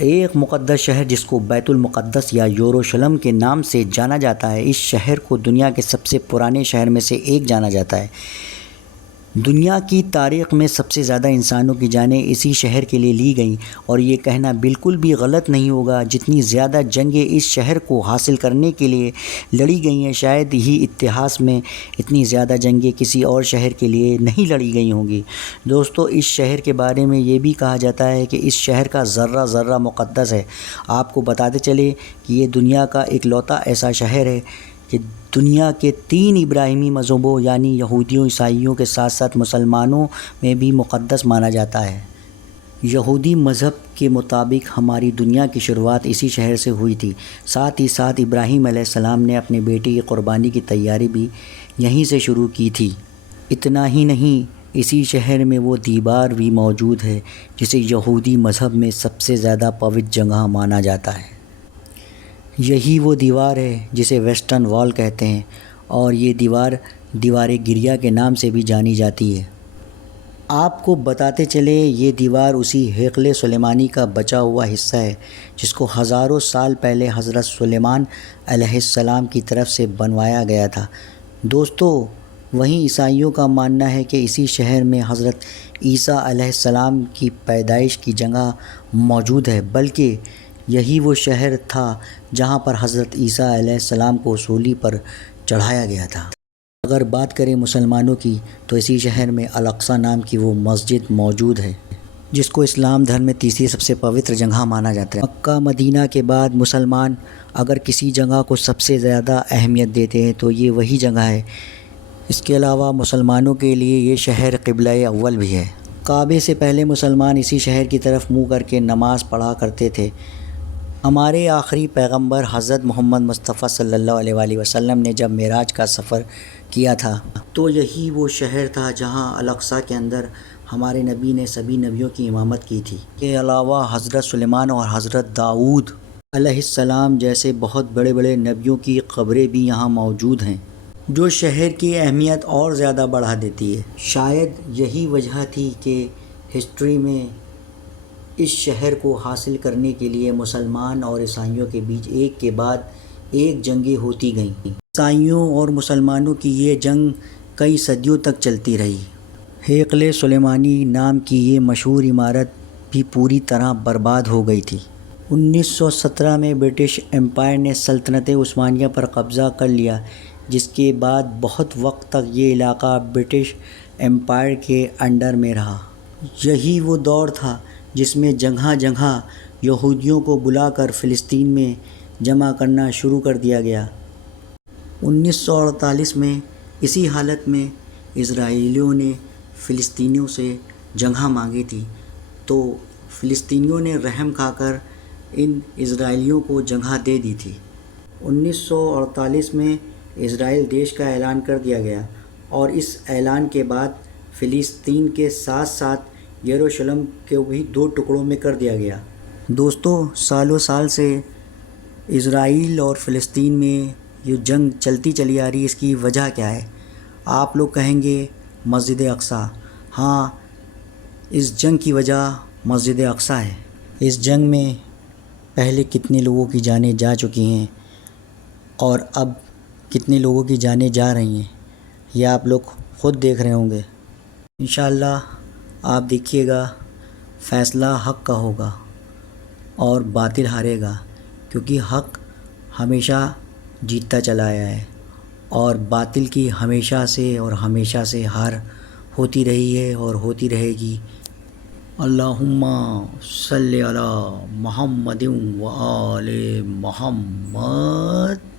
ایک مقدس شہر جس کو بیت المقدس یا یروشلم کے نام سے جانا جاتا ہے، اس شہر کو دنیا کے سب سے پرانے شہر میں سے ایک جانا جاتا ہے۔ دنیا کی تاریخ میں سب سے زیادہ انسانوں کی جانیں اسی شہر کے لیے لی گئیں، اور یہ کہنا بالکل بھی غلط نہیں ہوگا جتنی زیادہ جنگیں اس شہر کو حاصل کرنے کے لیے لڑی گئی ہیں، شاید ہی اتہاس میں اتنی زیادہ جنگیں کسی اور شہر کے لیے نہیں لڑی گئی ہوں گی۔ دوستو، اس شہر کے بارے میں یہ بھی کہا جاتا ہے کہ اس شہر کا ذرہ ذرہ مقدس ہے۔ آپ کو بتاتے چلے کہ یہ دنیا کا اکلوتا ایسا شہر ہے کہ دنیا کے 3 ابراہیمی مذہبوں یعنی یہودیوں، عیسائیوں کے ساتھ ساتھ مسلمانوں میں بھی مقدس مانا جاتا ہے۔ یہودی مذہب کے مطابق ہماری دنیا کی شروعات اسی شہر سے ہوئی تھی، ساتھ ہی ساتھ ابراہیم علیہ السلام نے اپنے بیٹے کی قربانی کی تیاری بھی یہیں سے شروع کی تھی۔ اتنا ہی نہیں، اسی شہر میں وہ دیوار بھی موجود ہے جسے یہودی مذہب میں سب سے زیادہ پوتر جگہ مانا جاتا ہے۔ یہی وہ دیوار ہے جسے ویسٹرن وال کہتے ہیں، اور یہ دیوار گریا کے نام سے بھی جانی جاتی ہے۔ آپ کو بتاتے چلے یہ دیوار اسی ہیکل سلیمانی کا بچا ہوا حصہ ہے جس کو ہزاروں سال پہلے حضرت سلیمان علیہ السلام کی طرف سے بنوایا گیا تھا۔ دوستو، وہیں عیسائیوں کا ماننا ہے کہ اسی شہر میں حضرت عیسیٰ علیہ السلام کی پیدائش کی جگہ موجود ہے، بلکہ یہی وہ شہر تھا جہاں پر حضرت عیسیٰ علیہ السلام کو سولی پر چڑھایا گیا تھا۔ اگر بات کریں مسلمانوں کی تو اسی شہر میں الاقصی نام کی وہ مسجد موجود ہے جس کو اسلام دھرم میں تیسری سب سے پوتر جگہ مانا جاتا ہے۔ مکہ مدینہ کے بعد مسلمان اگر کسی جگہ کو سب سے زیادہ اہمیت دیتے ہیں تو یہ وہی جگہ ہے۔ اس کے علاوہ مسلمانوں کے لیے یہ شہر قبلہ اول بھی ہے۔ کعبے سے پہلے مسلمان اسی شہر کی طرف منہ کر کے نماز پڑھا کرتے تھے۔ ہمارے آخری پیغمبر حضرت محمد مصطفیٰ صلی اللہ علیہ وآلہ وسلم نے جب معراج کا سفر کیا تھا تو یہی وہ شہر تھا جہاں الاقصی کے اندر ہمارے نبی نے سبھی نبیوں کی امامت کی تھی۔ اس کے علاوہ حضرت سلیمان اور حضرت داؤد علیہ السلام جیسے بہت بڑے بڑے نبیوں کی قبریں بھی یہاں موجود ہیں، جو شہر کی اہمیت اور زیادہ بڑھا دیتی ہے۔ شاید یہی وجہ تھی کہ ہسٹری میں اس شہر کو حاصل کرنے کے لیے مسلمان اور عیسائیوں کے بیچ ایک کے بعد ایک جنگیں ہوتی گئیں۔ عیسائیوں اور مسلمانوں کی یہ جنگ کئی صدیوں تک چلتی رہی۔ ہیکل سلیمانی نام کی یہ مشہور عمارت بھی پوری طرح برباد ہو گئی تھی۔ 1917 میں برٹش امپائر نے سلطنت عثمانیہ پر قبضہ کر لیا، جس کے بعد بہت وقت تک یہ علاقہ برٹش امپائر کے انڈر میں رہا۔ یہی وہ دور تھا جس میں جگہ جگہ یہودیوں کو بلا کر فلسطین میں جمع کرنا شروع کر دیا گیا۔ 1948 میں اسی حالت میں اسرائیلیوں نے فلسطینیوں سے جگہ مانگی تھی، تو فلسطینیوں نے رحم کھا کر ان اسرائیلیوں کو جگہ دے دی تھی۔ 1948 میں اسرائیل دیش کا اعلان کر دیا گیا، اور اس اعلان کے بعد فلسطین کے ساتھ ساتھ یروشلم کو بھی 2 ٹکڑوں میں کر دیا گیا۔ دوستو، سالوں سال سے اسرائیل اور فلسطین میں یہ جنگ چلتی چلی آ رہی ہے۔ اس کی وجہ کیا ہے؟ آپ لوگ کہیں گے مسجد اقصیٰ۔ ہاں، اس جنگ کی وجہ مسجد اقصیٰ ہے۔ اس جنگ میں پہلے کتنے لوگوں کی جانیں جا چکی ہیں اور اب کتنے لوگوں کی جانیں جا رہی ہیں، یہ آپ لوگ خود دیکھ رہے ہوں گے۔ انشاءاللہ آپ دیکھیے گا، فیصلہ حق کا ہوگا اور باطل ہارے گا، کیونکہ حق ہمیشہ جیتتا چلا آیا ہے اور باطل کی ہمیشہ سے ہار ہوتی رہی ہے اور ہوتی رہے گی۔ اللہم صلی علی محمد و آل محمد۔